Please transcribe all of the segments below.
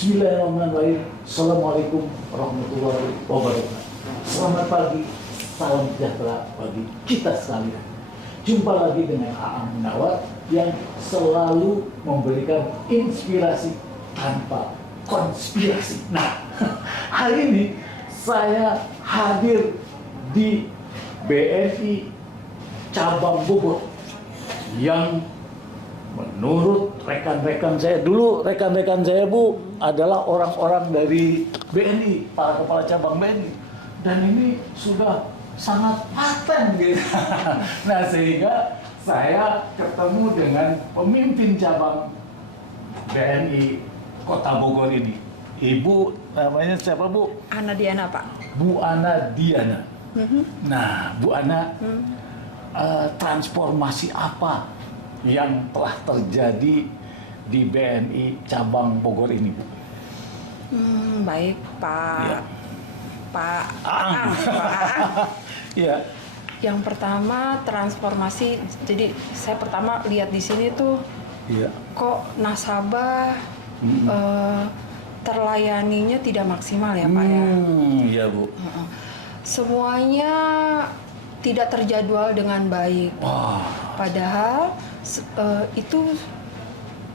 Bismillahirrahmanirrahim. Assalamualaikum warahmatullahi wabarakatuh. Selamat pagi, salam sejahtera bagi kita sekalian. Jumpa lagi dengan Aang Munawar yang selalu memberikan inspirasi tanpa konspirasi. Nah, hari ini saya hadir di BNI Cabang Bogor yang menurut rekan-rekan saya, dulu rekan-rekan saya Bu adalah orang-orang dari BNI, para kepala cabang BNI, dan ini sudah sangat paten gitu. Nah, sehingga saya ketemu dengan pemimpin cabang BNI Kota Bogor ini. Ibu namanya siapa Bu? Ana Diana, Pak. Bu Ana Diana. Nah, Bu Ana, transformasi apa yang telah terjadi di BNI Cabang Bogor ini, Bu? Baik, Pak. Ya. Pak Aang. Pak Aang. Ya. Yang pertama transformasi. Jadi saya pertama lihat di sini tuh, Iya. kok nasabah terlayaninya tidak maksimal ya, Pak ya. Iya, Bu. Semuanya tidak terjadwal dengan baik. Wah. Padahal itu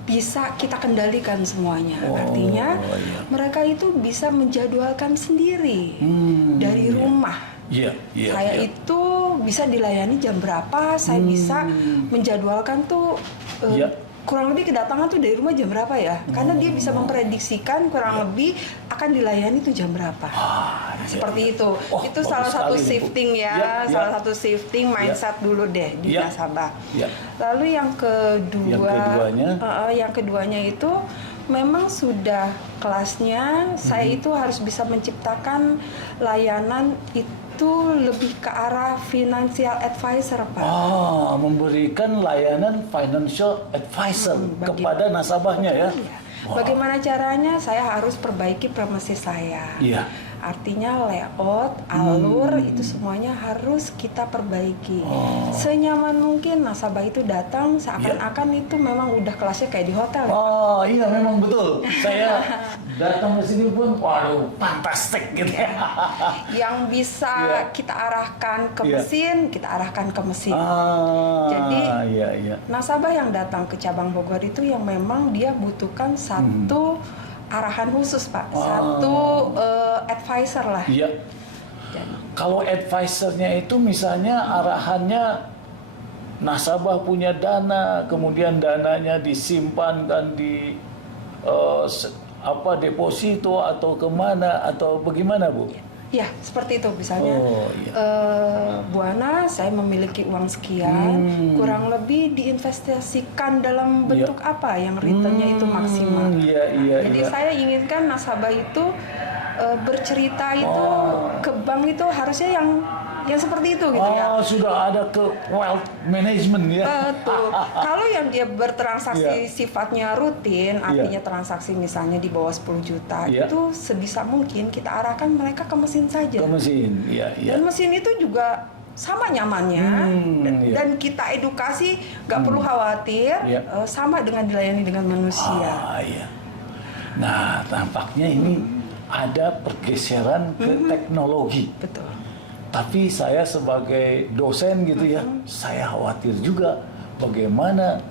bisa kita kendalikan semuanya. Oh, Artinya iya. mereka itu bisa menjadwalkan sendiri dari Iya. rumah. Iya, iya. Saya iya. itu bisa dilayani jam berapa, saya bisa menjadwalkan tuh Iya. kurang lebih kedatangan tuh dari rumah jam berapa ya. Karena dia bisa memprediksikan kurang lebih akan dilayani tuh jam berapa. Ah, iya. Seperti itu. Oh, Itu bagus salah satu sekali nih, Bu. shifting ya, Iya, salah iya. satu shifting mindset dulu deh di Iya. nasabah. Iya. Lalu yang Yang keduanya itu memang sudah kelasnya saya itu harus bisa menciptakan layanan itu lebih ke arah financial advisor, Pak. Memberikan layanan financial advisor kepada nasabahnya ya. Iya. Wah. Bagaimana caranya? Saya harus perbaiki premises saya. Iya. Artinya layout, alur itu semuanya harus kita perbaiki. Senyaman mungkin nasabah itu datang seakan-akan itu memang udah kelasnya kayak di hotel. Oh iya memang betul. Saya datang ke sini pun, waduh, fantastik gitu ya. Yang bisa Iya. kita arahkan ke Iya. mesin, kita arahkan ke mesin. Jadi, Jadi, iya, iya. Nasabah yang datang ke cabang Bogor itu yang memang dia butuhkan satu arahan khusus, Pak. Satu advisor lah. Iya. Jadi, Kalau advisornya itu misalnya arahannya nasabah punya dana, kemudian dananya disimpan dan di deposito atau kemana atau bagaimana, Bu? ya, seperti itu misalnya. Oh, iya. Bu Ana, saya memiliki uang sekian, kurang lebih diinvestasikan dalam bentuk apa yang returnnya itu maksimal. Iya, iya, Jadi iya. saya inginkan nasabah itu bercerita itu ke bank itu harusnya yang seperti itu gitu ya. Sudah ada ke wealth management ya. Betul. Kalau yang dia bertransaksi Iya. sifatnya rutin, artinya transaksi misalnya di bawah 10 juta, Iya. itu sebisa mungkin kita arahkan mereka ke mesin saja. Ke mesin, iya, iya. Dan mesin itu juga sama nyamannya iya. dan kita edukasi nggak perlu khawatir, Iya. sama dengan dilayani dengan manusia. Iya. Nah, tampaknya ini ada pergeseran ke teknologi. Betul. Tapi saya sebagai dosen gitu ya, saya khawatir juga bagaimana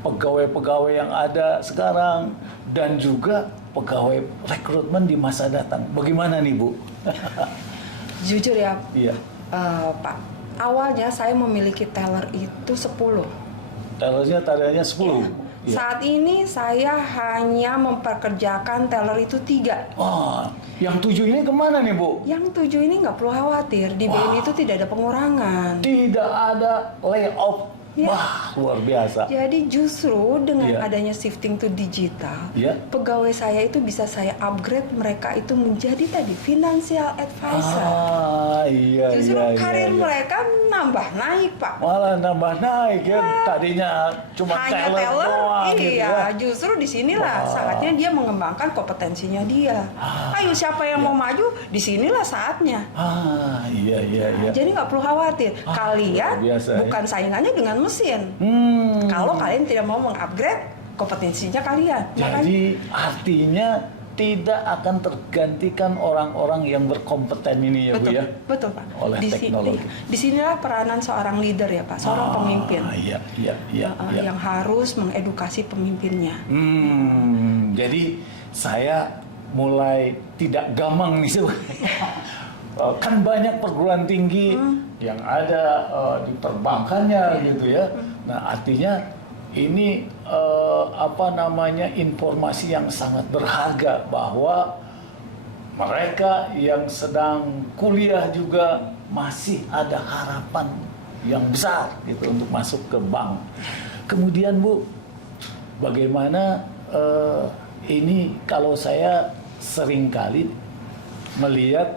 pegawai-pegawai yang ada sekarang dan juga pegawai rekrutmen di masa datang. Bagaimana nih, Bu? Jujur ya, Iya. Pak. Awalnya saya memiliki teller itu 10. Tellernya tadinya 10. Iya. Saat ini saya hanya memperkerjakan teller itu 3. Yang 7 ini kemana nih, Bu? Yang 7 ini nggak perlu khawatir, di BNI itu tidak ada pengurangan. Tidak ada layoff. Ya. Wah, luar biasa. Jadi justru dengan Iya. adanya shifting to digital, Iya. pegawai saya itu bisa saya upgrade mereka itu menjadi tadi financial advisor. Iya, Justru iya, karir iya. mereka nambah naik, Pak. Malah nambah naik ya. Tadinya cuma Hanya teller teller, doang gitu iya. ya. Justru di sinilah saatnya dia mengembangkan kompetensinya dia. Ayo siapa yang mau maju, di sinilah saatnya. Iya, iya, iya. Jadi nggak perlu khawatir. Kalian luar biasa, ya. bukan saingannya dengan mesin. Hmm. Kalau kalian tidak mau mengupgrade kompetensinya kalian, makanya Jadi artinya tidak akan tergantikan orang-orang yang berkompeten ini ya Bu Betul, ya. betul Pak. Oleh teknologi. Disinilah peranan seorang leader ya Pak, seorang pemimpin. Iya, iya, iya, iya. Yang harus mengedukasi pemimpinnya. Jadi saya mulai tidak gamang nih kan banyak perguruan tinggi yang ada di perbankannya gitu ya. Nah artinya ini informasi yang sangat berharga bahwa mereka yang sedang kuliah juga masih ada harapan yang besar gitu untuk masuk ke bank. Kemudian Bu, bagaimana ini kalau saya seringkali melihat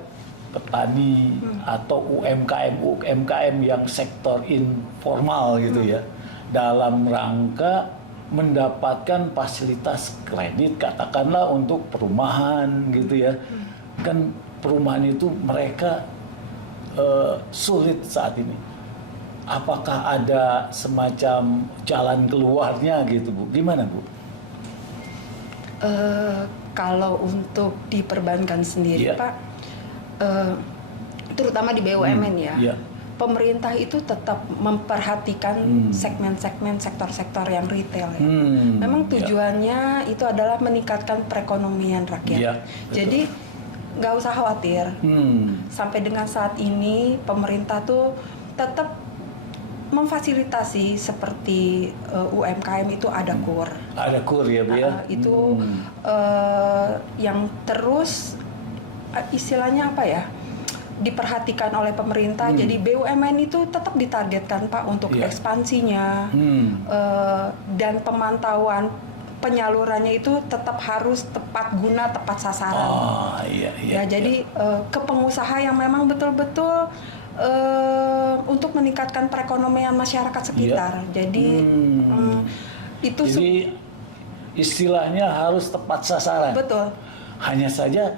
petani atau UMKM yang sektor informal gitu ya, dalam rangka mendapatkan fasilitas kredit katakanlah untuk perumahan gitu ya. Kan perumahan itu mereka sulit saat ini. Apakah ada semacam jalan keluarnya gitu Bu? Gimana Bu? Kalau untuk di perbankan sendiri Pak, terutama di BUMN ya, pemerintah itu tetap memperhatikan segmen-segmen sektor-sektor yang retail ya. Memang tujuannya itu adalah meningkatkan perekonomian rakyat. Jadi nggak usah khawatir. Sampai dengan saat ini pemerintah tuh tetap memfasilitasi seperti UMKM itu ada KUR. Ada KUR ya Bu ya. Itu yang terus istilahnya apa ya? Diperhatikan oleh pemerintah. Jadi BUMN itu tetap ditargetkan Pak untuk ekspansinya dan pemantauan penyalurannya itu tetap harus tepat guna, tepat sasaran. Jadi ke pengusaha yang memang betul-betul untuk meningkatkan perekonomian masyarakat sekitar. Jadi istilahnya harus tepat sasaran. Betul. Hanya saja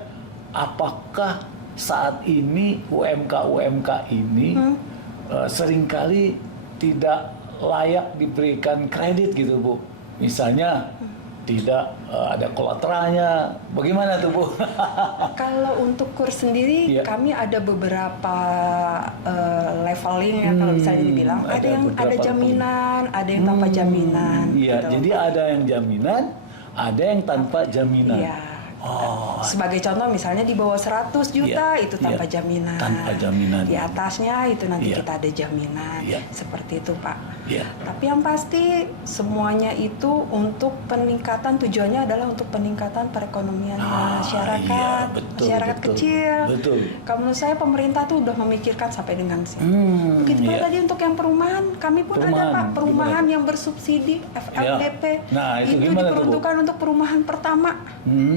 apakah saat ini UMK ini seringkali tidak layak diberikan kredit gitu Bu. Misalnya tidak ada kolateralnya. Bagaimana tuh Bu? Kalau untuk kurs sendiri kami ada beberapa leveling ya kalau bisa dibilang. Ada yang ada jaminan, ada yang tanpa jaminan. Iya, gitu. jadi ada yang jaminan, ada yang tanpa jaminan. Iya. Sebagai contoh misalnya di bawah 100 juta itu tanpa jaminan. Tanpa jaminan. Di atasnya itu nanti kita ada jaminan. Seperti itu Pak. Tapi yang pasti semuanya itu untuk peningkatan, tujuannya adalah untuk peningkatan perekonomian masyarakat, masyarakat kecil. Betul. Kalau menurut saya pemerintah tuh udah memikirkan sampai dengan sini. Begitu pula tadi untuk yang perumahan, kami pun ada Pak perumahan yang bersubsidi FLDP. Nah, itu diperuntukkan untuk perumahan pertama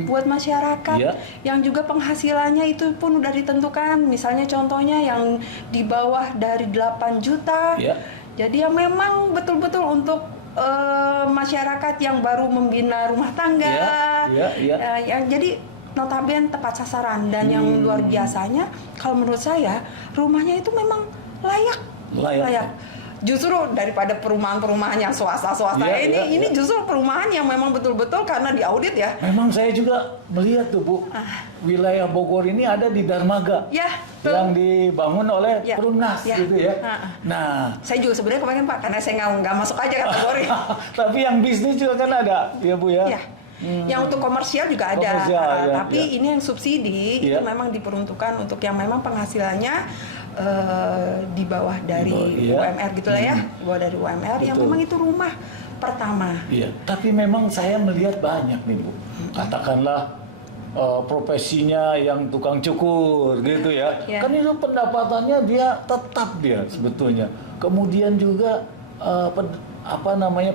buat masyarakat yang juga penghasilannya itu pun udah ditentukan. Misalnya contohnya yang di bawah dari 8 juta. Jadi yang memang betul-betul untuk masyarakat yang baru membina rumah tangga. Jadi notabene tepat sasaran dan yang luar biasanya kalau menurut saya rumahnya itu memang layak. Justru daripada perumahan-perumahan yang swasta ini justru perumahan yang memang betul-betul karena diaudit ya. Memang saya juga melihat tuh Bu, wilayah Bogor ini ada di Darmaga yang dibangun oleh Perumnas gitu ya. Nah, saya juga sebenarnya kemarin Pak karena saya nggak masuk aja kategori. Tapi yang bisnis juga kan ada ya Bu ya. Yang untuk komersial juga ada, tapi ini yang subsidi itu memang diperuntukkan untuk yang memang penghasilannya di bawah dari UMR gitulah ya, di bawah dari UMR yang memang itu rumah pertama. Tapi memang saya melihat banyak nih Bu, katakanlah profesinya yang tukang cukur gitu ya, kan itu pendapatannya tetap sebetulnya. Kemudian juga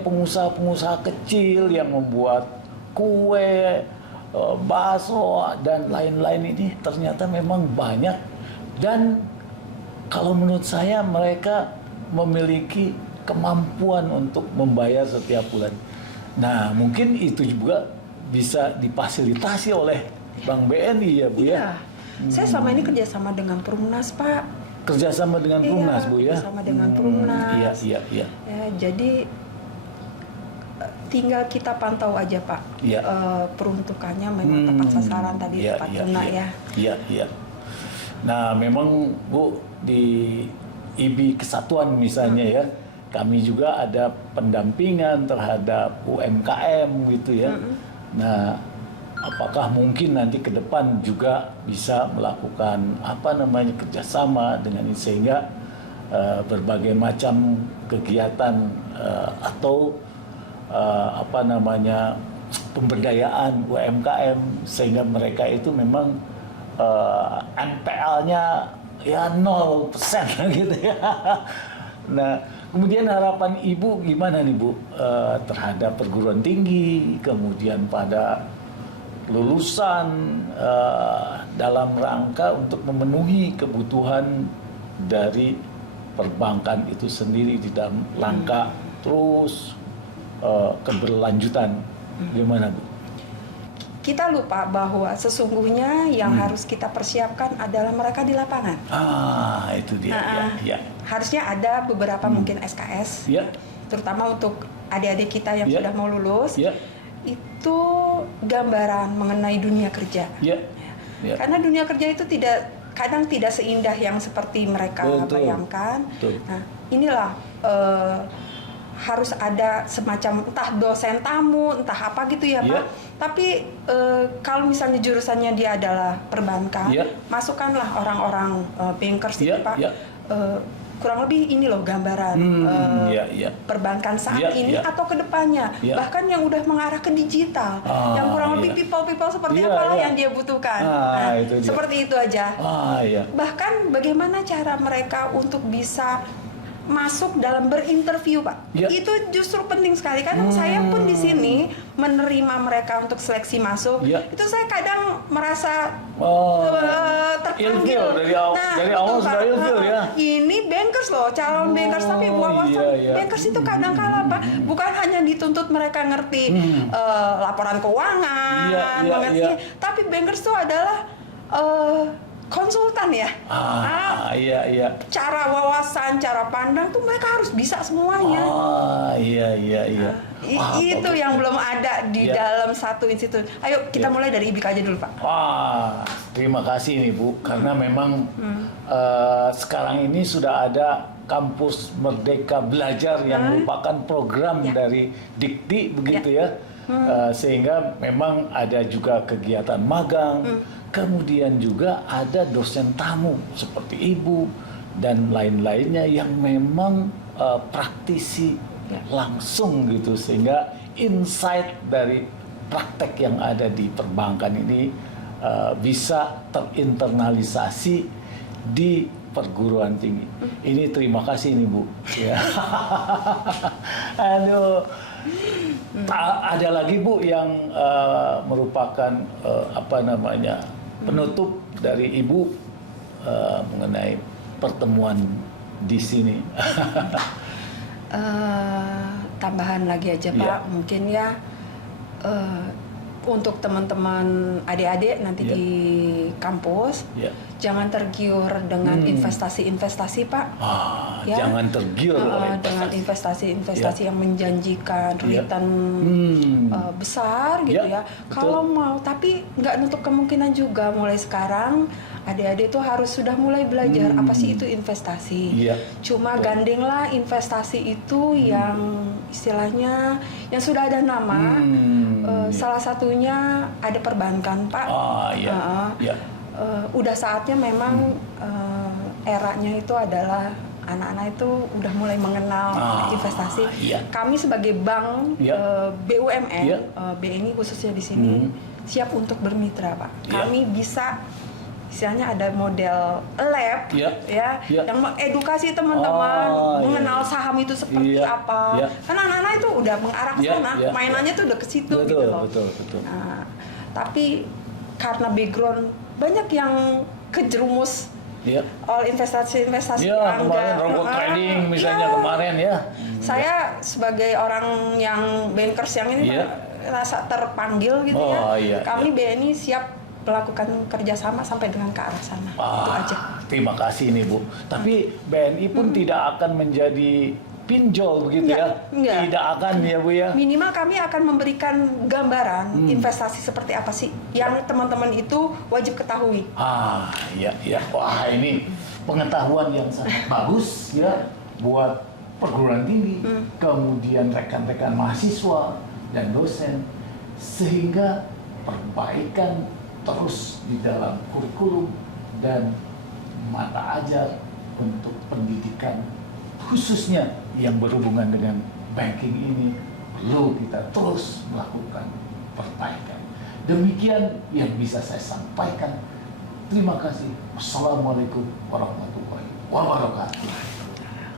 pengusaha-pengusaha kecil yang membuat kue, bakso dan lain-lain ini ternyata memang banyak dan kalau menurut saya mereka memiliki kemampuan untuk membayar setiap bulan. Nah, mungkin itu juga bisa difasilitasi oleh Bank BNI ya Bu ya. Saya selama ini kerjasama dengan Perumnas Pak. Kerjasama dengan Perumnas Bu ya. Kerjasama dengan Perumnas. Iya. Jadi tinggal kita pantau aja Pak. Ya. Peruntukannya memang tepat sasaran tadi, tepat guna ya. Iya, iya. Nah, memang Bu di IBI Kesatuan misalnya ya, kami juga ada pendampingan terhadap UMKM gitu ya. Nah, apakah mungkin nanti ke depan juga bisa melakukan kerjasama dengan ini sehingga berbagai macam kegiatan atau pemberdayaan UMKM sehingga mereka itu memang NPL-nya ya 0% gitu ya. Nah, kemudian harapan Ibu gimana nih Bu terhadap perguruan tinggi, kemudian pada lulusan dalam rangka untuk memenuhi kebutuhan dari perbankan itu sendiri di dalam rangka terus keberlanjutan, gimana Bu? Kita lupa bahwa sesungguhnya yang harus kita persiapkan adalah mereka di lapangan. Itu dia. Ya. Harusnya ada beberapa mungkin SKS, terutama untuk adik-adik kita yang sudah mau lulus. Itu gambaran mengenai dunia kerja. Karena dunia kerja itu kadang tidak seindah yang seperti mereka bayangkan. Nah, inilah harus ada semacam entah dosen tamu, entah apa gitu ya Pak. Tapi kalau misalnya jurusannya dia adalah perbankan, masukkanlah orang-orang bankers itu Pak. Kurang lebih ini loh gambaran perbankan saat ini atau kedepannya. Bahkan yang udah mengarah ke digital, yang kurang lebih people seperti apalah yang dia butuhkan. Seperti itu aja. Bahkan bagaimana cara mereka untuk bisa masuk dalam berinterview Pak, itu justru penting sekali kan. Saya pun di sini menerima mereka untuk seleksi masuk, itu saya kadang merasa terpanggil. Dari awal sudah ilfil ya. Ini bankers loh, calon bankers, tapi wawasan bankers itu kadang-kala Pak, bukan hanya dituntut mereka ngerti laporan keuangan, mengerti, tapi bankers itu adalah konsultan ya. Cara wawasan, cara pandang tuh mereka harus bisa semuanya. Itu yang belum ada di dalam satu institut. Ayo kita mulai dari IBIK aja dulu Pak. Terima kasih nih Bu, karena memang sekarang ini sudah ada kampus Merdeka Belajar yang merupakan program dari Dikti begitu ya. Sehingga memang ada juga kegiatan magang. Kemudian juga ada dosen tamu seperti Ibu dan lain-lainnya yang memang praktisi langsung gitu, sehingga insight dari praktek yang ada di perbankan ini bisa terinternalisasi di perguruan tinggi. Ini terima kasih nih Bu. Aduh. Ada lagi Bu yang merupakan penutup dari Ibu mengenai pertemuan di sini. Tambahan lagi aja Pak, mungkin ya untuk teman-teman adik-adik nanti di kampus, jangan tergiur dengan investasi-investasi Pak. Jangan tergiur dengan investasi-investasi yang menjanjikan return besar gitu ya. Kalau mau, tapi nggak nutup kemungkinan juga mulai sekarang adik-adik tuh harus sudah mulai belajar apa sih itu investasi. Cuma gandenglah investasi itu yang istilahnya yang sudah ada nama. Salah satunya ada perbankan Pak. Udah saatnya memang eranya itu adalah anak-anak itu udah mulai mengenal investasi. Kami sebagai bank BUMN, BNI khususnya di sini siap untuk bermitra Pak. Kami bisa istilahnya ada model lab yang mengedukasi teman-teman mengenal saham itu seperti apa. Karena anak-anak itu udah mengarah ke sana, mainannya tuh udah ke situ gitu loh. Nah, tapi karena background banyak yang kejerumus all investasi-investasi kemarin robot trading misalnya kemarin ya. Saya sebagai orang yang bankers yang ini rasa terpanggil gitu Kami BNI siap melakukan kerjasama sampai dengan ke arah sana. Itu aja. Terima kasih nih Bu. Tapi BNI pun tidak akan menjadi pinjol begitu Enggak. Tidak akan ya Bu ya. Minimal kami akan memberikan gambaran investasi seperti apa sih yang teman-teman itu wajib ketahui. Ya. Wah, ini pengetahuan yang sangat bagus ya buat perguruan tinggi, kemudian rekan-rekan mahasiswa dan dosen, sehingga perbaikan terus di dalam kurikulum dan mata ajar untuk pendidikan khususnya yang berhubungan dengan banking ini perlu kita terus melakukan perbaikan. Demikian yang bisa saya sampaikan. Terima kasih. Wassalamualaikum warahmatullahi wabarakatuh.